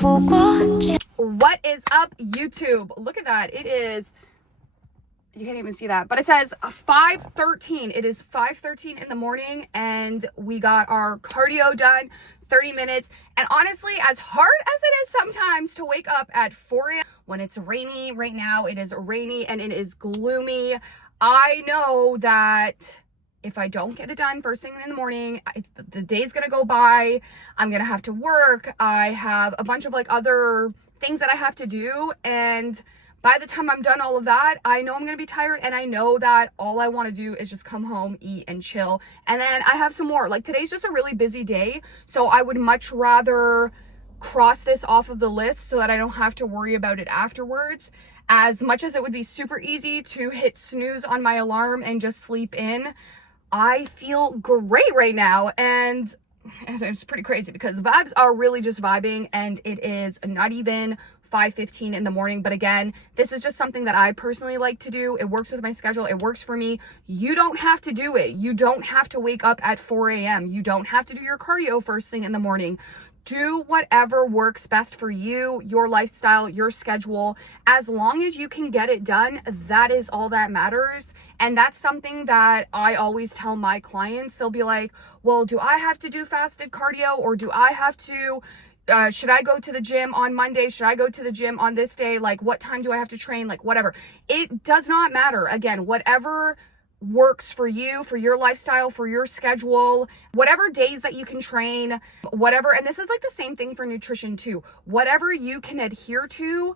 What is up, YouTube? Look at that. It is, you can't even see that, but it says 5:13. It is 5:13 in the morning and we got our cardio done, 30 minutes. And honestly, as hard as it is sometimes to wake up at 4 a.m. when it's rainy, right now it is rainy and it is gloomy. I know that if I don't get it done first thing in the morning, the day's gonna go by. I'm gonna have to work. I have a bunch of like other things that I have to do. And by the time I'm done all of that, I know I'm gonna be tired, and I know that all I wanna do is just come home, eat, and chill. And then I have some more. Like, today's just a really busy day, so I would much rather cross this off of the list so that I don't have to worry about it afterwards. As much as it would be super easy to hit snooze on my alarm and just sleep in, I feel great right now, and it's pretty crazy because vibes are really just vibing, and it is not even 5:15 in the morning. But again, this is just something that I personally like to do. It works with my schedule. It works for me. You don't have to do it. You don't have to wake up at 4 a.m. You don't have to do your cardio first thing in the morning. Do whatever works best for you, your lifestyle, your schedule. As long as you can get it done, that is all that matters. And that's something that I always tell my clients. They'll be like, well, do I have to do fasted cardio, or do I have to, should I go to the gym on Monday? Should I go to the gym on this day? Like, what time do I have to train? Like, whatever. It does not matter. Again, whatever works for you, for your lifestyle, for your schedule, whatever days that you can train, whatever. And this is like the same thing for nutrition too. Whatever you can adhere to,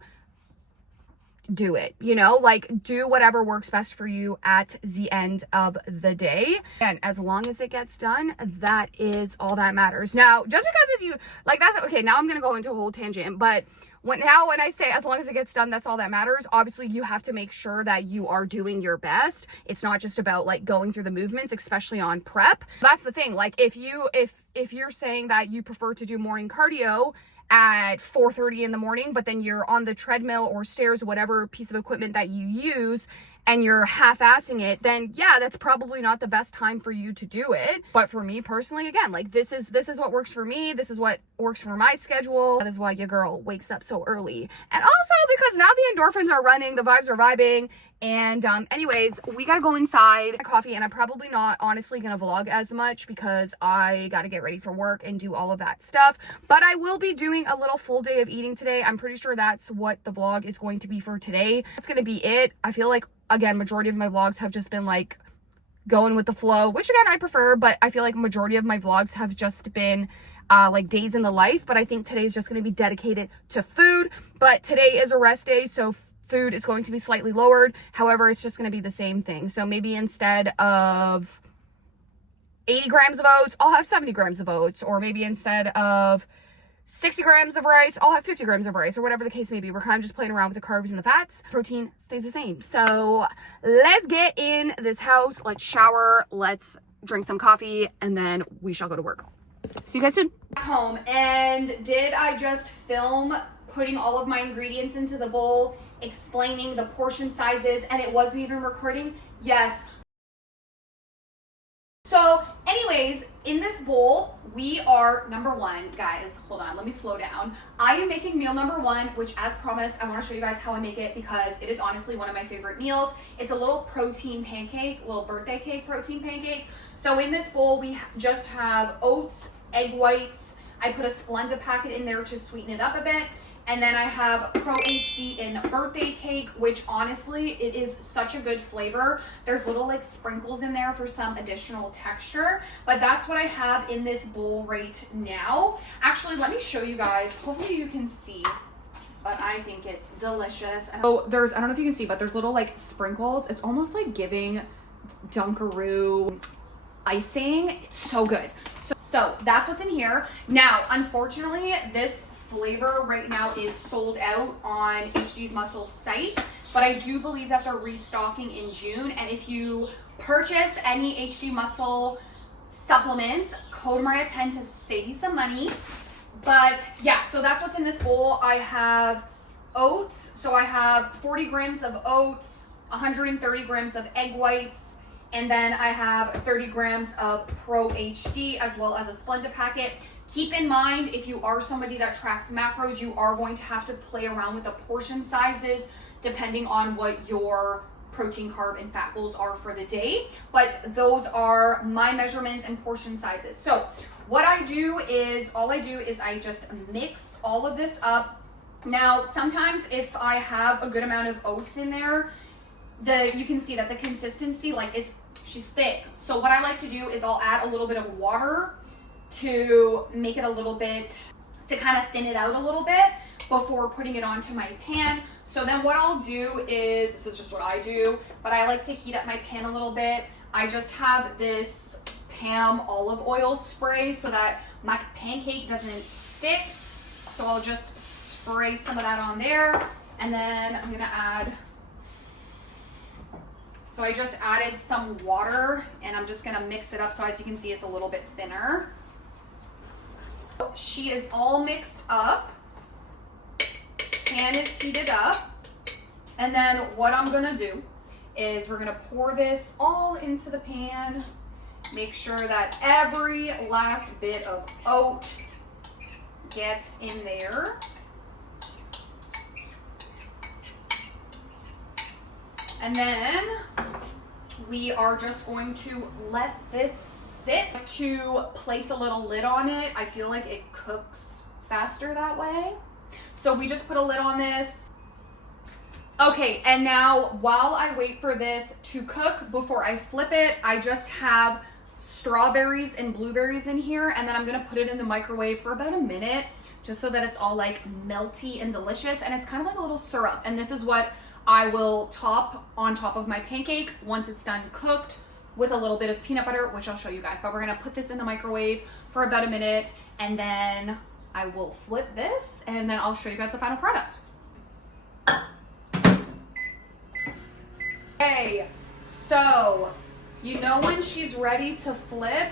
do it, you know, like do whatever works best for you at the end of the day. And as long as it gets done, that is all that matters. Now, just because it's you, like, that's okay. Now I'm going to go into a whole tangent, but when I say as long as it gets done, that's all that matters. Obviously, you have to make sure that you are doing your best. It's not just about like going through the movements, especially on prep. That's the thing. Like, if you're saying that you prefer to do morning cardio at 4:30 in the morning, but then you're on the treadmill or stairs, whatever piece of equipment that you use, and you're half-assing it, then yeah, that's probably not the best time for you to do it. But for me personally, again, like this is what works for me. This is what works for my schedule. That is why your girl wakes up so early. And also because now the endorphins are running, the vibes are vibing. And anyways, we gotta go inside, get coffee, and I'm probably not honestly gonna vlog as much because I gotta get ready for work and do all of that stuff. But I will be doing a little full day of eating today. I'm pretty sure that's what the vlog is going to be for today. That's gonna be it. I feel like, again, majority of my vlogs have just been like going with the flow, which again, I prefer, but I feel like majority of my vlogs have just been like days in the life. But I think today's just gonna be dedicated to food. But today is a rest day, so food is going to be slightly lowered. However, it's just going to be the same thing. So maybe instead of 80 grams of oats, I'll have 70 grams of oats. Or maybe instead of 60 grams of rice, I'll have 50 grams of rice, or whatever the case may be. We're kind of just playing around with the carbs and the fats. Protein stays the same. So let's get in this house. Let's shower. Let's drink some coffee, and then we shall go to work. See you guys soon. Home. And did I just film putting all of my ingredients into the bowl, explaining the portion sizes, and it wasn't even recording? Yes. So anyways, in this bowl, we are, number one, guys, hold on, let me slow down. I am making meal number one, which as promised, I want to show you guys how I make it because it is honestly one of my favorite meals. It's a little protein pancake, a little birthday cake protein pancake. So in this bowl, we just have oats, egg whites. I put a Splenda packet in there to sweeten it up a bit. And then I have Pro HD in birthday cake, which honestly, it is such a good flavor. There's little like sprinkles in there for some additional texture, but that's what I have in this bowl right now. Actually, let me show you guys. Hopefully you can see, but I think it's delicious. Oh, I don't know if you can see, but there's little like sprinkles. It's almost like giving Dunkaroo icing. It's so good. So that's what's in here. Now, unfortunately, this flavor right now is sold out on HD's Muscle site, but I do believe that they're restocking in June. And if you purchase any HD Muscle supplements, code Maria10 to save you some money. But yeah, so that's what's in this bowl. I have oats, so I have 40 grams of oats, 130 grams of egg whites, And then I have 30 grams of Pro HD as well as a Splenda packet. Keep in mind, if you are somebody that tracks macros, you are going to have to play around with the portion sizes depending on what your protein, carb, and fat goals are for the day. But those are my measurements and portion sizes. So what I do is, I just mix all of this up. Now, sometimes if I have a good amount of oats in there, you can see that the consistency, like she's thick. So what I like to do is I'll add a little bit of water to make it a little bit, to kind of thin it out a little bit before putting it onto my pan. So then what I'll do is, this is just what I do, but I like to heat up my pan a little bit. I just have this Pam olive oil spray so that my pancake doesn't stick. So I'll just spray some of that on there. And then I'm gonna add, so I just added some water and I'm just gonna mix it up so as you can see it's a little bit thinner. She is all mixed up. Pan is heated up. And then what I'm gonna do is we're gonna pour this all into the pan. Make sure that every last bit of oat gets in there. And then we are just going to let this sit. To place a little lid on it, I feel like it cooks faster that way. So we just put a lid on this. Okay, and now while I wait for this to cook, before I flip it, I just have strawberries and blueberries in here, and then I'm gonna put it in the microwave for about a minute, just so that it's all like melty and delicious, and it's kind of like a little syrup. And this is what I will top on top of my pancake once it's done cooked, with a little bit of peanut butter, which I'll show you guys. But we're gonna put this in the microwave for about a minute, and then I will flip this, and then I'll show you guys the final product. Okay, so you know when she's ready to flip,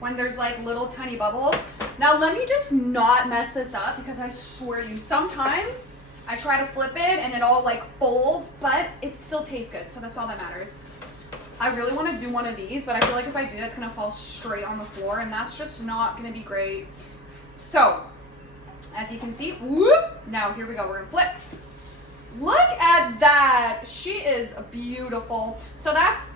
when there's like little tiny bubbles. Now let me just not mess this up, because I swear to you, sometimes I try to flip it and it all like folds, but it still tastes good, so that's all that matters. I really want to do one of these, but I feel like if I do that, it's going to fall straight on the floor, and that's just not going to be great. So, as you can see, whoop, now here we go, we're going to flip. Look at that. She is beautiful. So that's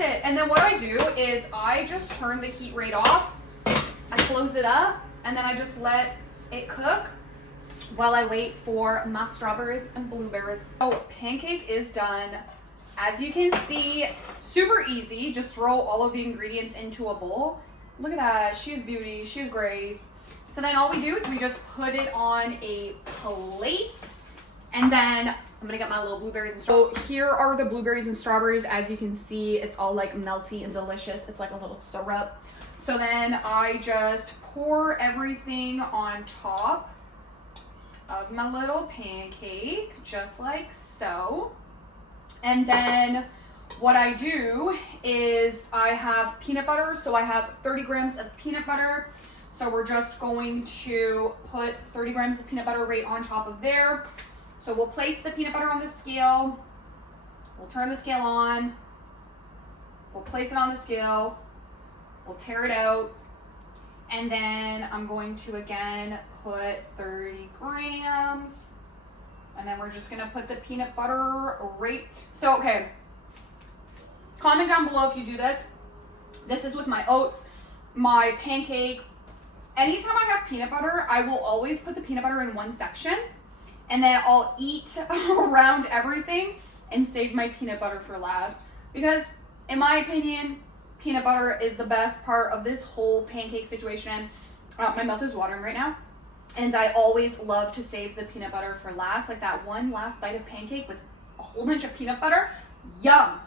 it. And then what I do is I just turn the heat rate off. I close it up, and then I just let it cook while I wait for my strawberries and blueberries. Oh, pancake is done. As you can see, super easy. Just throw all of the ingredients into a bowl. Look at that. She is beauty. She is grace. So then all we do is we just put it on a plate. And then I'm going to get my little blueberries and strawberries. So here are the blueberries and strawberries. As you can see, it's all like melty and delicious. It's like a little syrup. So then I just pour everything on top of my little pancake, just like so. And then what I do is I have peanut butter. So I have 30 grams of peanut butter. So we're just going to put 30 grams of peanut butter right on top of there. So we'll place the peanut butter on the scale. We'll turn the scale on. We'll place it on the scale. We'll tear it out. And then I'm going to again put 30 grams. And then we're just gonna put the peanut butter right. So, okay, comment down below if you do this. This is with my oats, my pancake. Anytime I have peanut butter, I will always put the peanut butter in one section, and then I'll eat around everything and save my peanut butter for last. Because in my opinion, peanut butter is the best part of this whole pancake situation. My mouth is watering right now. And I always love to save the peanut butter for last, like that one last bite of pancake with a whole bunch of peanut butter. Yum.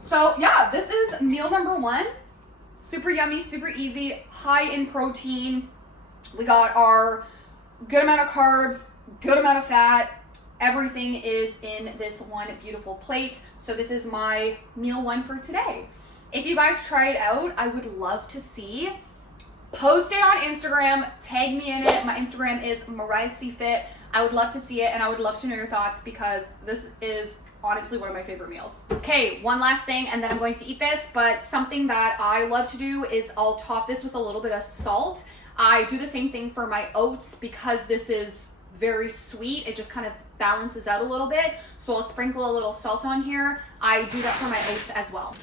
So yeah, this is meal number one. Super yummy, super easy, high in protein. We got our good amount of carbs, good amount of fat. Everything is in this one beautiful plate. So this is my meal one for today. If you guys try it out, I would love to see. Post it on Instagram, tag me in it. My Instagram is MariahCFit. I would love to see it, and I would love to know your thoughts, because this is honestly one of my favorite meals. Okay, one last thing and then I'm going to eat this, but something that I love to do is I'll top this with a little bit of salt. I do the same thing for my oats because this is very sweet. It just kind of balances out a little bit. So I'll sprinkle a little salt on here. I do that for my oats as well.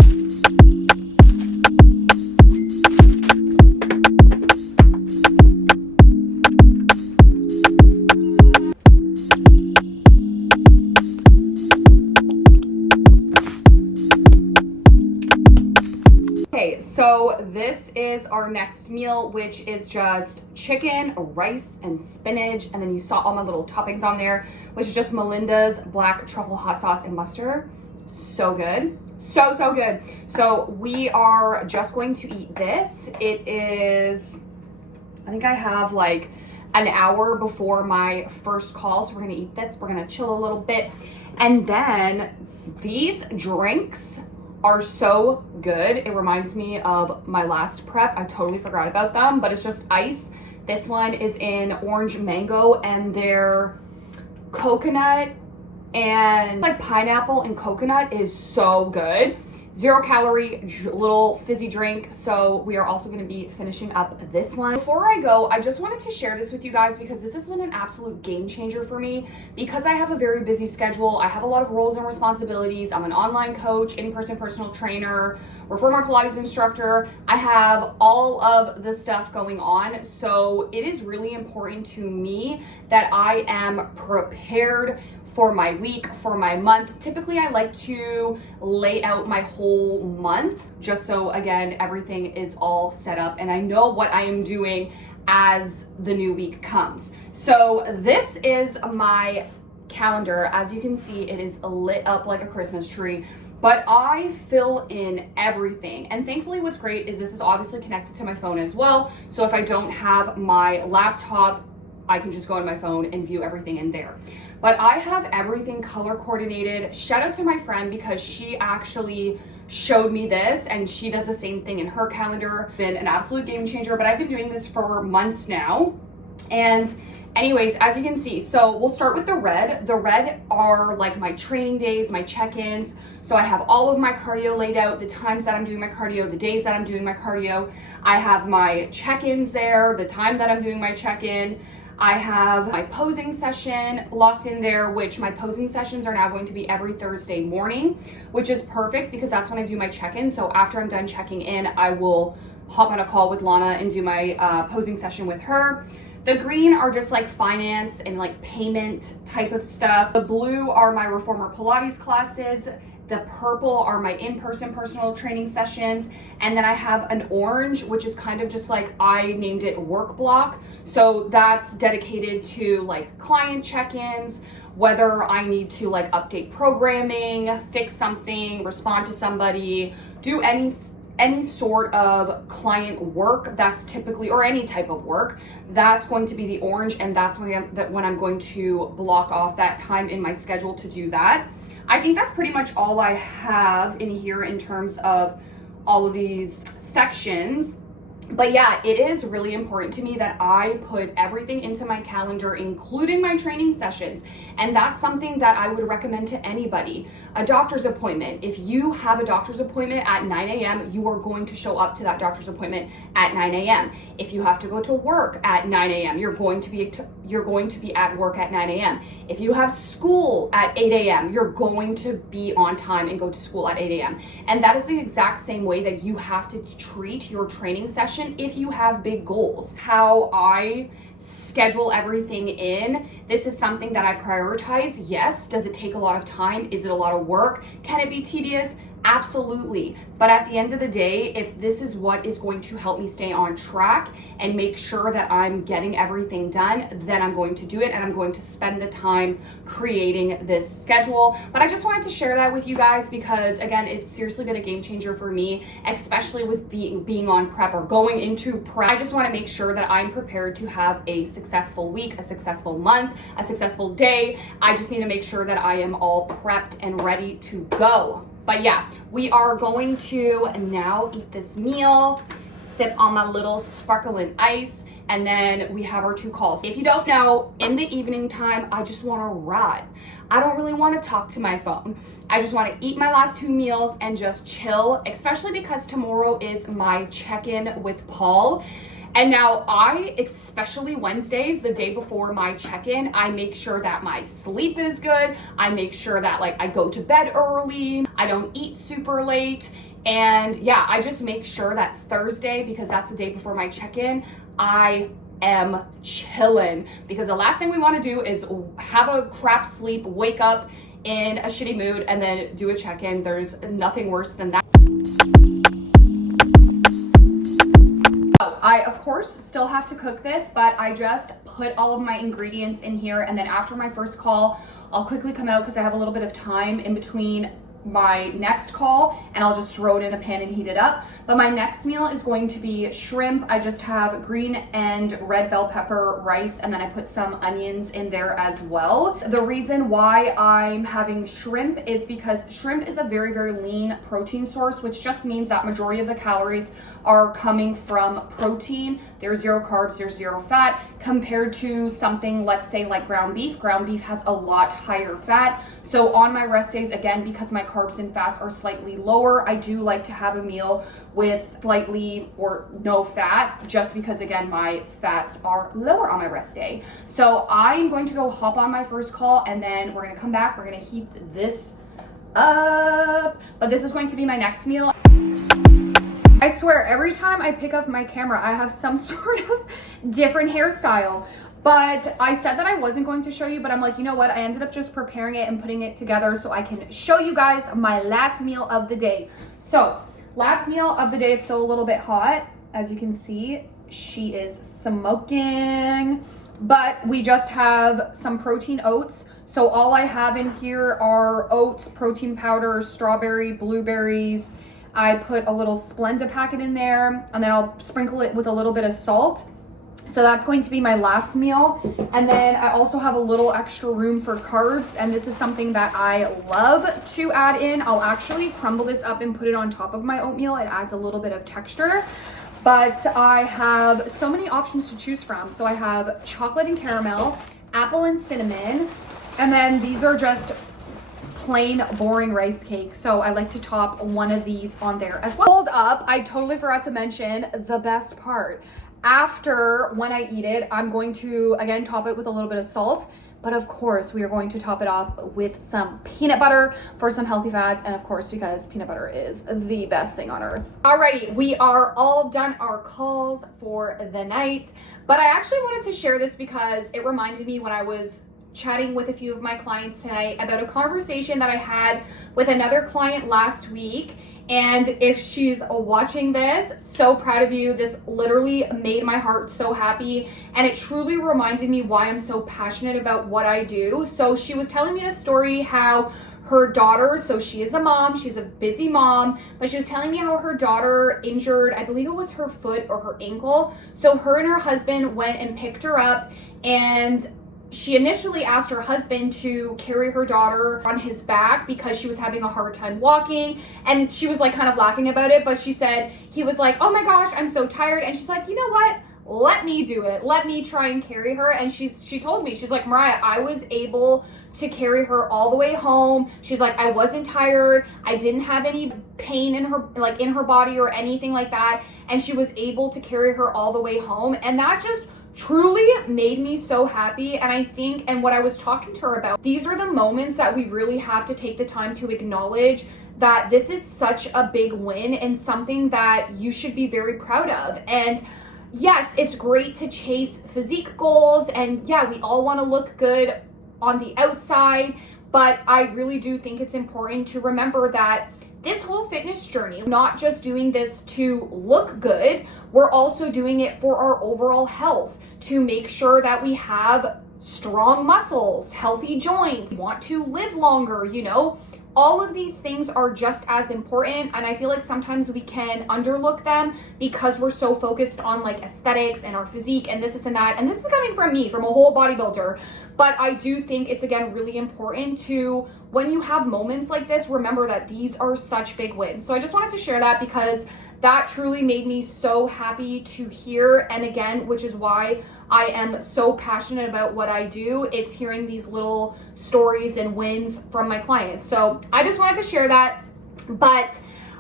Okay, so this is our next meal, which is just chicken, rice, and spinach. And then you saw all my little toppings on there, which is just Melinda's black truffle hot sauce and mustard. So good. So good. So we are just going to eat this. It is, I think I have like an hour before my first call. So we're gonna eat this. We're gonna chill a little bit. And then these drinks are so good. It reminds me of my last prep. I totally forgot about them, but it's just ice. This one is in orange mango and they're coconut and like pineapple and coconut is so good. 0 calorie, little fizzy drink. So we are also gonna be finishing up this one. Before I go, I just wanted to share this with you guys because this has been an absolute game changer for me because I have a very busy schedule. I have a lot of roles and responsibilities. I'm an online coach, in-person personal trainer, reformer Pilates instructor. I have all of the stuff going on. So it is really important to me that I am prepared for my week, for my month. Typically, I like to lay out my whole month just so, again, everything is all set up and I know what I am doing as the new week comes. So this is my calendar. As you can see, it is lit up like a Christmas tree, but I fill in everything. And thankfully, what's great is this is obviously connected to my phone as well. So if I don't have my laptop, I can just go on my phone and view everything in there. But I have everything color coordinated. Shout out to my friend because she actually showed me this and she does the same thing in her calendar. Been an absolute game changer, but I've been doing this for months now. And anyways, as you can see, so we'll start with the red. The red are like my training days, my check-ins. So I have all of my cardio laid out, the times that I'm doing my cardio, the days that I'm doing my cardio. I have my check-ins there, the time that I'm doing my check-in. I have my posing session locked in there, which my posing sessions are now going to be every Thursday morning, which is perfect because that's when I do my check-in. So after I'm done checking in, I will hop on a call with Lana and do my posing session with her. The green are just like finance and like payment type of stuff. The blue are my reformer Pilates classes. The purple are my in-person personal training sessions. And then I have an orange, which is kind of just like, I named it work block. So that's dedicated to like client check-ins, whether I need to like update programming, fix something, respond to somebody, do any sort of client work that's typically, or any type of work, that's going to be the orange. And that's when I'm going to block off that time in my schedule to do that. I think that's pretty much all I have in here in terms of all of these sections. But yeah, it is really important to me that I put everything into my calendar, including my training sessions. And that's something that I would recommend to anybody. A doctor's appointment. If you have a doctor's appointment at 9 a.m., you are going to show up to that doctor's appointment at 9 a.m. If you have to go to work at 9 a.m., you're going to be at work at 9 a.m. If you have school at 8 a.m., you're going to be on time and go to school at 8 a.m. And that is the exact same way that you have to treat your training session if you have big goals. How I schedule everything in, this is something that I prioritize. Yes. Does it take a lot of time? Is it a lot of work? Can it be tedious? Absolutely. But at the end of the day, if this is what is going to help me stay on track and make sure that I'm getting everything done, then I'm going to do it and I'm going to spend the time creating this schedule. But I just wanted to share that with you guys because again, it's seriously been a game changer for me, especially with being on prep or going into prep. I just want to make sure that I'm prepared to have a successful week, a successful month, a successful day. I just need to make sure that I am all prepped and ready to go. But yeah, we are going to now eat this meal, sip on my little sparkling ice, and then we have our 2 calls. If you don't know, in the evening time, I just want to ride. I don't really want to talk to my phone. I just want to eat my last 2 meals and just chill, especially because tomorrow is my check-in with Paul. And now especially Wednesdays, the day before my check-in, I make sure that my sleep is good. I make sure that like I go to bed early. I don't eat super late. And yeah, I just make sure that Thursday, because that's the day before my check-in, I am chilling, because the last thing we want to do is have a crap sleep, wake up in a shitty mood, and then do a check-in. There's nothing worse than that. I, of course, still have to cook this, but I just put all of my ingredients in here, and then after my first call, I'll quickly come out because I have a little bit of time in between my next call, and I'll just throw it in a pan and heat it up. But my next meal is going to be shrimp. I just have green and red bell pepper rice, and then I put some onions in there as well. The reason why I'm having shrimp is because shrimp is a very, very lean protein source, which just means that majority of the calories are coming from protein. There's 0 carbs, there's 0 fat, compared to something, let's say like ground beef. Ground beef has a lot higher fat. So on my rest days, again, because my carbs and fats are slightly lower, I do like to have a meal with slightly or no fat, just because again, my fats are lower on my rest day. So I'm going to go hop on my first call, and then we're gonna come back, we're gonna heat this up. But this is going to be my next meal. I swear, every time I pick up my camera, I have some sort of different hairstyle. But I said that I wasn't going to show you, but I'm like, you know what? I ended up just preparing it and putting it together so I can show you guys my last meal of the day. So, last meal of the day, it's still a little bit hot. As you can see, she is smoking. But we just have some protein oats. So all I have in here are oats, protein powder, strawberry, blueberries. I put a little Splenda packet in there, and then I'll sprinkle it with a little bit of salt. So that's going to be my last meal. And then I also have a little extra room for carbs, and this is something that I love to add in. I'll actually crumble this up and put it on top of my oatmeal. It adds a little bit of texture. But I have so many options to choose from. So I have chocolate and caramel, apple and cinnamon, and then these are just plain boring rice cake. So I like to top one of these on there as well. Hold up, I totally forgot to mention the best part. After, when I eat it, I'm going to again top it with a little bit of salt, but of course we are going to top it off with some peanut butter for some healthy fats, and of course because peanut butter is the best thing on earth. Alrighty, we are all done our calls for the night, but I actually wanted to share this because it reminded me when I was chatting with a few of my clients tonight about a conversation that I had with another client last week. And if she's watching this, so proud of you. This literally made my heart so happy, and it truly reminded me why I'm so passionate about what I do. So she was telling me a story how her daughter, so she is a mom, she's a busy mom, but she was telling me how her daughter injured, I believe it was her foot or her ankle. So her and her husband went and picked her up, and she initially asked her husband to carry her daughter on his back because she was having a hard time walking, and she was like kind of laughing about it, but she said, he was like, oh my gosh, I'm so tired, and she's like, you know what? Let me do it. Let me try and carry her. And she told me, she's like, Mariah, I was able to carry her all the way home. She's like, I wasn't tired. I didn't have any pain in her, like in her body or anything like that. And she was able to carry her all the way home. And that just truly made me so happy. And I think, and what I was talking to her about, these are the moments that we really have to take the time to acknowledge that this is such a big win and something that you should be very proud of. And yes, it's great to chase physique goals, and yeah, we all want to look good on the outside, but I really do think it's important to remember that this whole fitness journey, not just doing this to look good, we're also doing it for our overall health, to make sure that we have strong muscles, healthy joints, want to live longer, you know. All of these things are just as important, and I feel like sometimes we can underlook them because we're so focused on like aesthetics and our physique and this and that. And this is coming from me, from a whole bodybuilder. But I do think it's, again, really important to, when you have moments like this, remember that these are such big wins. So I just wanted to share that because that truly made me so happy to hear. And again, which is why I am so passionate about what I do. It's hearing these little stories and wins from my clients. So I just wanted to share that. But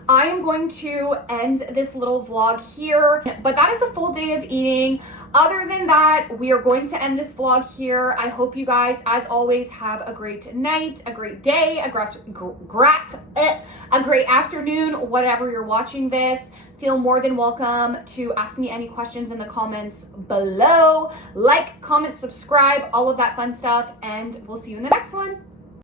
I am going to end this little vlog here, but that is a full day of eating. Other than that, we are going to end this vlog here. I hope you guys, as always, have a great night, a great day, a great afternoon, whatever you're watching this. Feel more than welcome to ask me any questions in the comments below. Like, comment, subscribe, all of that fun stuff, and we'll see you in the next one.